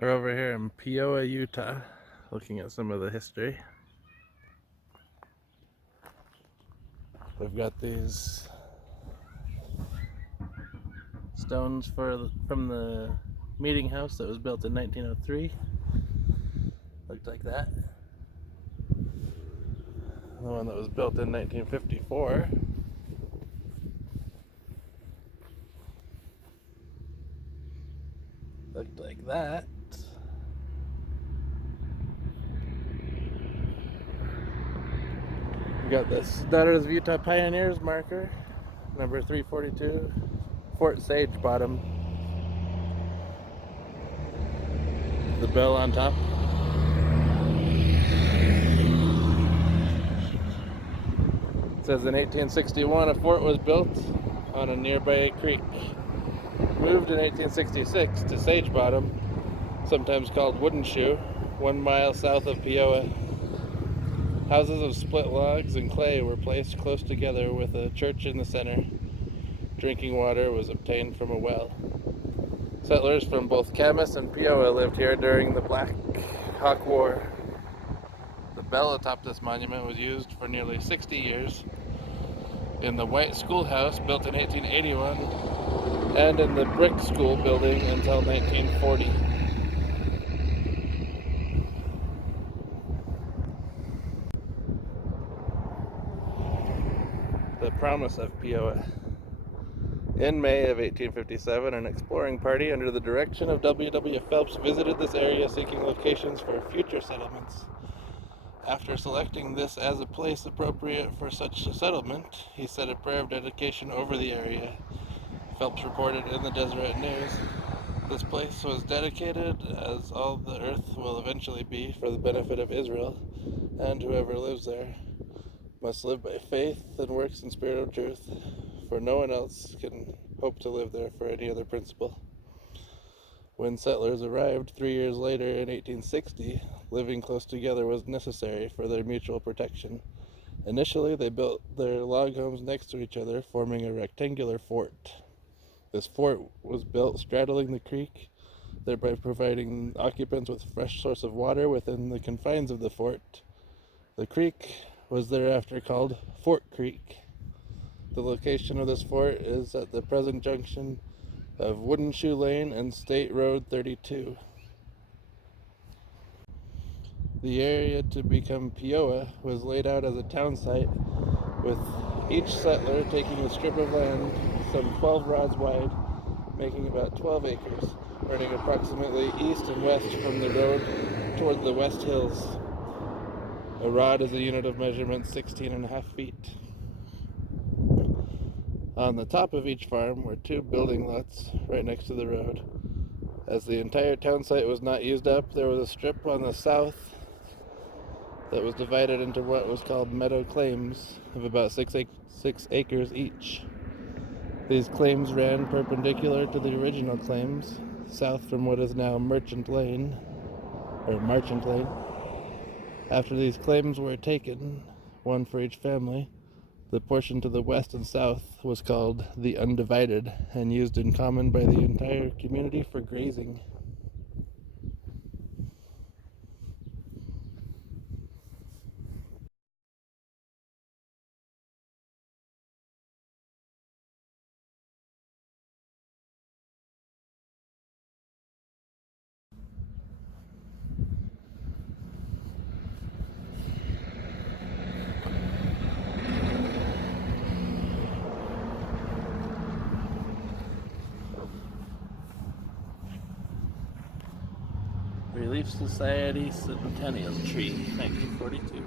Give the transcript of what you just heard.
We're over here in Peoa, Utah, looking at some of the history. We've got these stones from the meeting house that was built in 1903. Looked like that. The one that was built in 1954. Looked like that. We got this Daughters of Utah Pioneers marker, number 342, Fort Sage Bottom. The bell on top. It says in 1861 a fort was built on a nearby creek. Moved in 1866 to Sage Bottom, sometimes called Woodenshoe, 1 mile south of Peoa. Houses of split logs and clay were placed close together with a church in the center. Drinking water was obtained from a well. Settlers from both Kamas and Peoa lived here during the Black Hawk War. The bell atop this monument was used for nearly 60 years in the white schoolhouse built in 1881 and in the brick school building until 1940. The promise of Peoa. In May of 1857, an exploring party under the direction of W. Phelps visited this area seeking locations for future settlements. After selecting this as a place appropriate for such a settlement, he said a prayer of dedication over the area. Phelps reported in the Deseret News, "This place was dedicated as all the earth will eventually be for the benefit of Israel, and whoever lives there must live by faith and works in spirit of truth, for no one else can hope to live there for any other principle." When settlers arrived 3 years later in 1860, living close together was necessary for their mutual protection. Initially, they built their log homes next to each other, forming a rectangular fort. This fort was built straddling the creek, thereby providing occupants with a fresh source of water within the confines of the fort. The creek was thereafter called Fort Creek. The location of this fort is at the present junction of Woodenshoe Lane and State Road 32. The area to become Peoa was laid out as a town site, with each settler taking a strip of land some 12 rods wide, making about 12 acres, running approximately east and west from the road toward the West Hills. A rod is a unit of measurement 16.5 feet. On the top of each farm were 2 building lots right next to the road. As the entire town site was not used up, there was a strip on the south that was divided into what was called meadow claims of about 6 acres each. These claims ran perpendicular to the original claims, south from what is now Marchant Lane. After these claims were taken, one for each family, the portion to the west and south was called the Undivided and used in common by the entire community for grazing. Relief Society Centennial Tree, 1942.